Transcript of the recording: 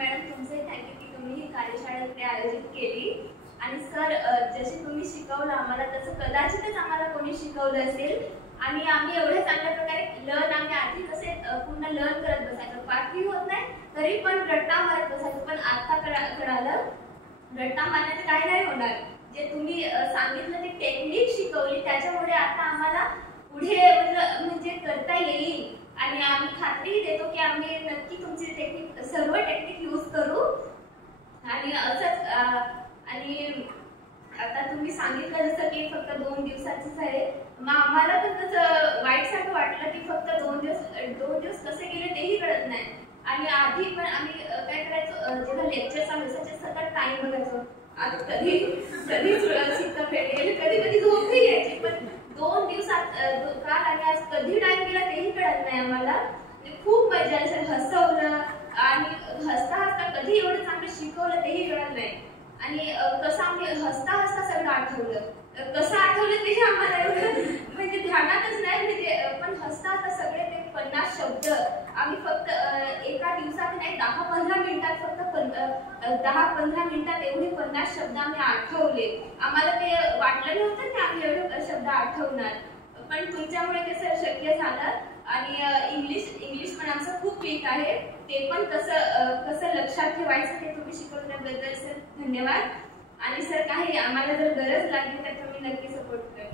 Madam तुमचे thank you की तुम्ही ही कार्यशाळा इथे आयोजित केली। आणि सर जसे तुम्ही शिकवलं आम्हाला तसं कदाचितच आम्हाला कोणी शिकवलं असेल आणि आम्ही एवढ्या चांगल्या प्रकारे लर्न आम्ही आधी कसे पूर्ण लर्न करत बसायचो, पाठही होत नाही तरी पण रट्टा मारत बसायचो। पण आता कळालं रट्टा मारण्याचं काय नाही होणार, जे तुम्ही सांगितलं ते टेक्निक शिकवली त्याच्यामुळे आता आम्हाला पुढे म्हणजे करता येईल आणि आम्ही खात्री देतो की आम्ही नक्की तुमची टेक्निक सर्व टेक्निक यूज करू। आणि असंच आणि आता तुम्ही सांगितलं जसं की फक्त 2 दिवसाचंच आहे, मग आम्हाला पण तसं वाईटसारखं वाटलं की फक्त 2 दिवस कसे गेले तेही कळत नाही। आणि आधी पण आम्ही काय करायचो, जेव्हा लेक्चर चालू असायचे सतत टाइम बघायचो, आज कधी शिक्का फेडले, कधी झोपही यायची। पण 2 दिवसात काल आणि आज कधी टाइम गेला तेही कळत नाही आम्हाला। खूप मजा आली, हसवलं आणि हसता कधी एवढं चांगलं शिकवलं तेही कळत नाही। आणि कसं आम्ही हसता सगळं आठवलं, कसं आठवलं तेही आम्हाला एवढं म्हणजे ध्यानातच नाही, म्हणजे पण हसता सगळे ते 50 शब्द आम्ही फक्त एका दिवसात नाही 10-15 मिनिटात फक्त 10-15 मिनिटात एवढे 50 शब्द आम्ही आठवले। आम्हाला ते वाटलं नव्हतं की आम्ही एवढे शब्द आठवणार, पण तुमच्यामुळे ते सर शक्य झालं। आणि इंग्लिश पण आमचं खूप वीक आहे, ते पण कसं लक्षात ठेवायचं ते तुम्ही शिकवल्याबद्दल सर धन्यवाद। आणि सर काही आम्हाला जर गरज लागली तर तुम्ही नक्की सपोर्ट करा।